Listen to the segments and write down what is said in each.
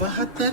72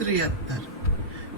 73,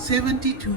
72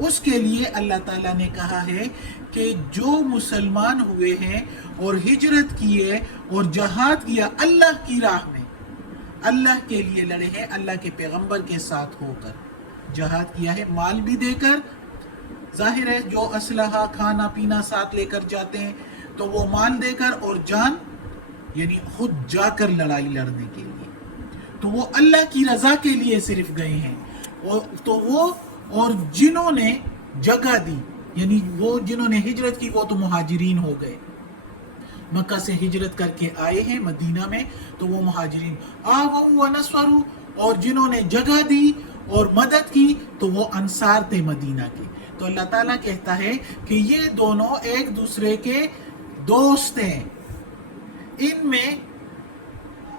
اس کے لیے اللہ تعالیٰ نے کہا ہے کہ جو مسلمان ہوئے ہیں اور ہجرت کیے اور جہاد کیا اللہ کی راہ میں، اللہ کے لیے لڑے ہیں، اللہ کے پیغمبر کے ساتھ ہو کر جہاد کیا ہے، مال بھی دے کر، ظاہر ہے جو اسلحہ کھانا پینا ساتھ لے کر جاتے ہیں تو وہ مال دے کر، اور جان یعنی خود جا کر لڑائی لڑنے کے لیے، تو وہ اللہ کی رضا کے لیے صرف گئے ہیں، تو وہ اور جنہوں نے جگہ دی یعنی وہ جنہوں نے ہجرت کی وہ تو مہاجرین ہو گئے، مکہ سے ہجرت کر کے آئے ہیں مدینہ میں تو وہ مہاجرین، آووا ونصروا، اور جنہوں نے جگہ دی اور مدد کی تو وہ انصار تھے مدینہ کے۔ تو اللہ تعالیٰ کہتا ہے کہ یہ دونوں ایک دوسرے کے دوست ہیں۔ ان میں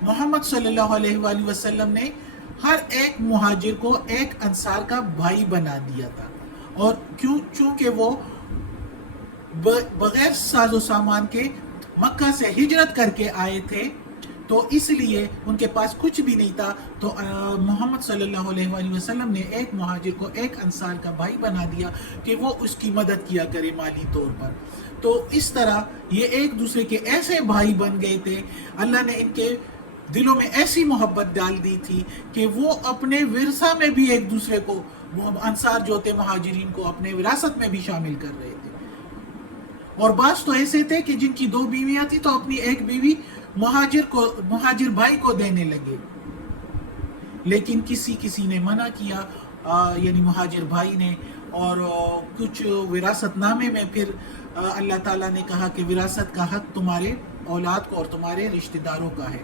محمد صلی اللہ علیہ وآلہ وسلم نے ہر ایک مہاجر کو ایک انصار کا بھائی بنا دیا تھا، اور چونکہ وہ بغیر ساز و سامان کے مکہ سے ہجرت کر کے آئے تھے تو اس لیے ان کے پاس کچھ بھی نہیں تھا، تو محمد صلی اللہ علیہ وآلہ وسلم نے ایک مہاجر کو ایک انصار کا بھائی بنا دیا کہ وہ اس کی مدد کیا کرے مالی طور پر۔ تو اس طرح یہ ایک دوسرے کے ایسے بھائی بن گئے تھے، اللہ نے ان کے دلوں میں ایسی محبت ڈال دی تھی کہ وہ اپنے ورثہ میں بھی ایک دوسرے کو، انصار جو تھے مہاجرین کو اپنے وراثت میں بھی شامل کر رہے تھے، اور بعض تو ایسے تھے کہ جن کی 2 بیویاں تھی تو اپنی ایک بیوی مہاجر بھائی کو دینے لگے، لیکن کسی نے منع کیا، یعنی مہاجر بھائی نے، اور کچھ وراثت نامے میں پھر اللہ تعالیٰ نے کہا کہ وراثت کا حق تمہارے اولاد کو اور تمہارے رشتہ داروں کا ہے،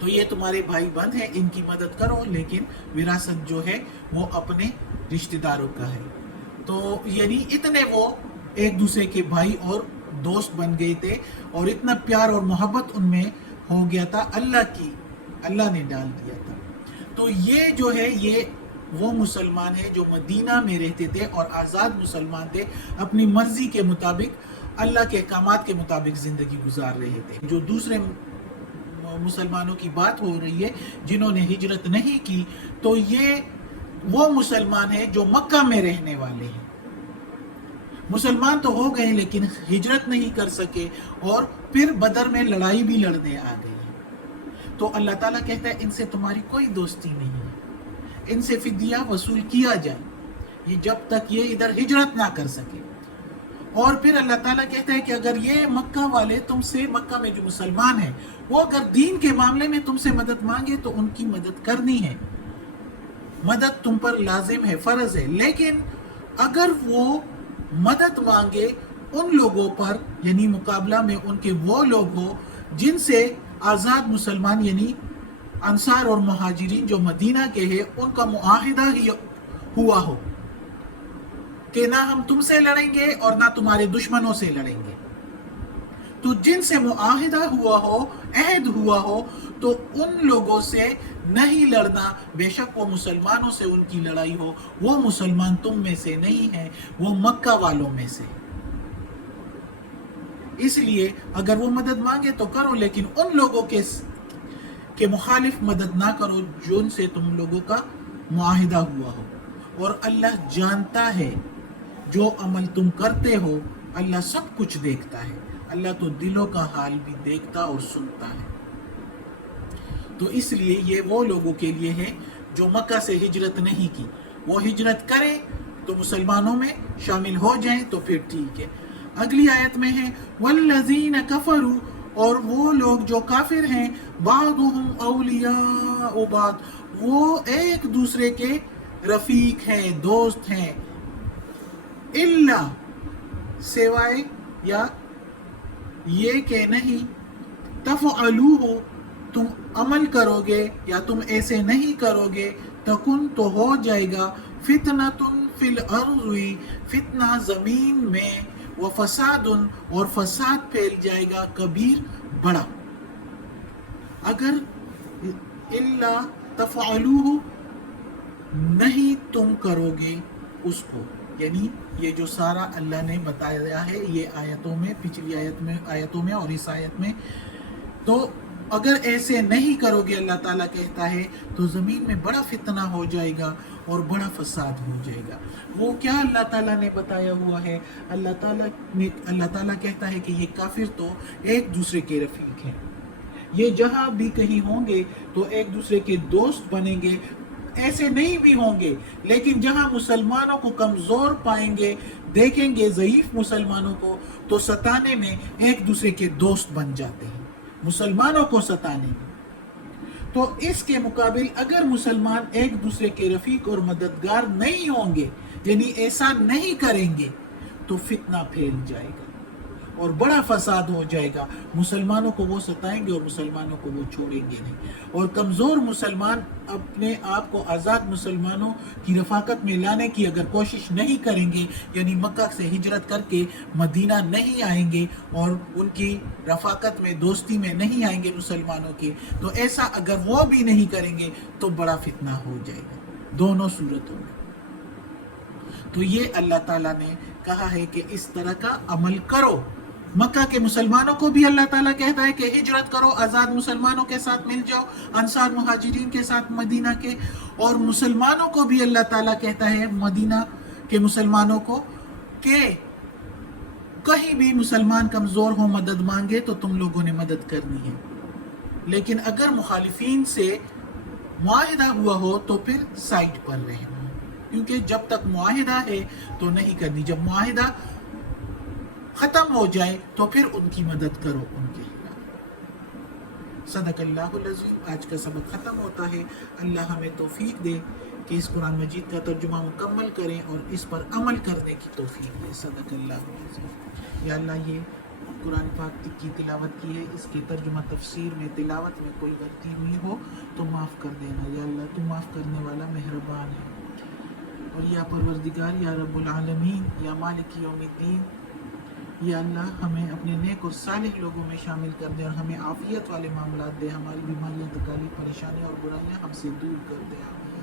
تو یہ تمہارے بھائی بند ہیں، ان کی مدد کرو، لیکن وراثت جو ہے وہ اپنے رشتہ داروں کا ہے۔ تو یعنی اتنے وہ ایک دوسرے کے بھائی اور دوست بن گئے تھے، اور اتنا پیار اور محبت ان میں ہو گیا تھا، اللہ نے ڈال دیا تھا۔ تو یہ جو ہے یہ وہ مسلمان ہیں جو مدینہ میں رہتے تھے اور آزاد مسلمان تھے، اپنی مرضی کے مطابق اللہ کے احکامات کے مطابق زندگی گزار رہے تھے۔ جو دوسرے مسلمانوں کی بات ہو رہی ہے جنہوں نے ہجرت نہیں کی، تو یہ وہ مسلمان ہیں جو مکہ میں رہنے والے ہیں، مسلمان تو ہو گئے لیکن ہجرت نہیں کر سکے، اور پھر بدر میں لڑائی بھی لڑنے آ گئی۔ تو اللہ تعالیٰ کہتا ہے ان سے تمہاری کوئی دوستی نہیں ہے، ان سے فدیہ وصول کیا جائے، یہ جب تک یہ ادھر ہجرت نہ کر سکے۔ اور پھر اللہ تعالیٰ کہتا ہے کہ اگر یہ مکہ والے تم سے، مکہ میں جو مسلمان ہیں، وہ اگر دین کے معاملے میں تم سے مدد مانگے تو ان کی مدد کرنی ہے، مدد تم پر لازم ہے، فرض ہے، لیکن اگر وہ مدد مانگے ان لوگوں پر، یعنی مقابلہ میں ان کے وہ لوگ ہو جن سے آزاد مسلمان یعنی انصار اور مہاجرین جو مدینہ کے ہیں ان کا معاہدہ ہی ہوا ہو کہ نہ ہم تم سے لڑیں گے اور نہ تمہارے دشمنوں سے لڑیں گے، تو جن سے معاہدہ ہوا ہو، عہد ہوا ہو، تو ان لوگوں سے نہیں لڑنا، بے شک وہ مسلمانوں سے ان کی لڑائی ہو، وہ مسلمان تم میں سے نہیں ہیں، وہ مکہ والوں میں سے۔ اس لیے اگر وہ مدد مانگے تو کرو، لیکن ان لوگوں کے مخالف مدد نہ کرو جن سے تم لوگوں کا معاہدہ ہوا ہو، اور اللہ جانتا ہے جو عمل تم کرتے ہو، اللہ سب کچھ دیکھتا ہے، اللہ تو دلوں کا حال بھی دیکھتا اور سنتا ہے۔ تو اس لیے یہ وہ لوگوں کے لیے ہے جو مکہ سے ہجرت نہیں کی، وہ ہجرت کریں تو مسلمانوں میں شامل ہو جائیں تو پھر ٹھیک ہے۔ اگلی آیت میں ہے والذین کفروا، اور وہ لوگ جو کافر ہیں، بعضهم اولیاء بعض، وہ ایک دوسرے کے رفیق ہیں، دوست ہیں، الا سوائے یا یہ کہ نہیں، تفعلوہ تم عمل کرو گے یا تم ایسے نہیں کرو گے، تکن تو ہو جائے گا فتنۃ فی الارض، فتنہ زمین میں، وفساد اور فساد پھیل جائے گا، کبیر بڑا۔ اگر الا تفعلوہ نہیں تم کرو گے اس کو، یعنی یہ جو سارا اللہ نے بتایا ہے یہ آیتوں میں، پچھلی آیتوں میں اور اس آیت میں، تو اگر ایسے نہیں کرو گے اللہ تعالیٰ کہتا ہے تو زمین میں بڑا فتنہ ہو جائے گا، اور بڑا فساد ہو جائے گا۔ وہ کیا اللہ تعالیٰ نے بتایا ہوا ہے؟ اللہ تعالیٰ کہتا ہے کہ یہ کافر تو ایک دوسرے کے رفیق ہیں، یہ جہاں بھی کہیں ہوں گے تو ایک دوسرے کے دوست بنیں گے، ایسے نہیں بھی ہوں گے، لیکن جہاں مسلمانوں کو کمزور پائیں گے، دیکھیں گے ضعیف مسلمانوں کو، تو ستانے میں ایک دوسرے کے دوست بن جاتے ہیں، مسلمانوں کو ستانے میں۔ تو اس کے مقابل اگر مسلمان ایک دوسرے کے رفیق اور مددگار نہیں ہوں گے، یعنی ایسا نہیں کریں گے، تو فتنہ پھیل جائے گا اور بڑا فساد ہو جائے گا۔ مسلمانوں کو وہ ستائیں گے اور مسلمانوں کو وہ چھوڑیں گے نہیں، اور کمزور مسلمان اپنے آپ کو آزاد مسلمانوں کی رفاقت میں لانے کی اگر کوشش نہیں کریں گے، یعنی مکہ سے ہجرت کر کے مدینہ نہیں آئیں گے اور ان کی رفاقت میں دوستی میں نہیں آئیں گے مسلمانوں کی، تو ایسا اگر وہ بھی نہیں کریں گے تو بڑا فتنہ ہو جائے گا دونوں صورتوں میں۔ تو یہ اللہ تعالیٰ نے کہا ہے کہ اس طرح کا عمل کرو۔ مکہ کے مسلمانوں کو بھی اللہ تعالیٰ کہتا ہے کہ ہجرت کرو، آزاد مسلمانوں کے ساتھ مل جاؤ، انصار مہاجرین کے ساتھ مدینہ کے، اور مسلمانوں کو بھی اللہ تعالیٰ کہتا ہے مدینہ کے مسلمانوں کو کہ کہیں بھی مسلمان کمزور ہو مدد مانگے تو تم لوگوں نے مدد کرنی ہے، لیکن اگر مخالفین سے معاہدہ ہوا ہو تو پھر سائٹ پر رہنا، کیونکہ جب تک معاہدہ ہے تو نہیں کرنی، جب معاہدہ ختم ہو جائے تو پھر ان کی مدد کرو ان کے خلاف۔ صدق اللہ العظیم۔ آج کا سبق ختم ہوتا ہے۔ اللہ ہمیں توفیق دے کہ اس قرآن مجید کا ترجمہ مکمل کریں اور اس پر عمل کرنے کی توفیق دے۔ صدق اللہ العظیم۔ یا اللہ یہ قرآن پاک کی تلاوت کی ہے، اس کے ترجمہ تفسیر میں تلاوت میں کوئی غلطی ہوئی ہو تو معاف کر دینا۔ یا اللہ تو معاف کرنے والا مہربان ہے۔ اور یا پروردگار، یا رب العالمین، یا مالک یوم الدین، یا اللہ ہمیں اپنے نیک اور صالح لوگوں میں شامل کر دے اور ہمیں عافیت والے معاملات دے، ہماری بیماریاں، تکالیف، پریشانیاں اور برائیاں ہم سے دور کر دے۔ آمین۔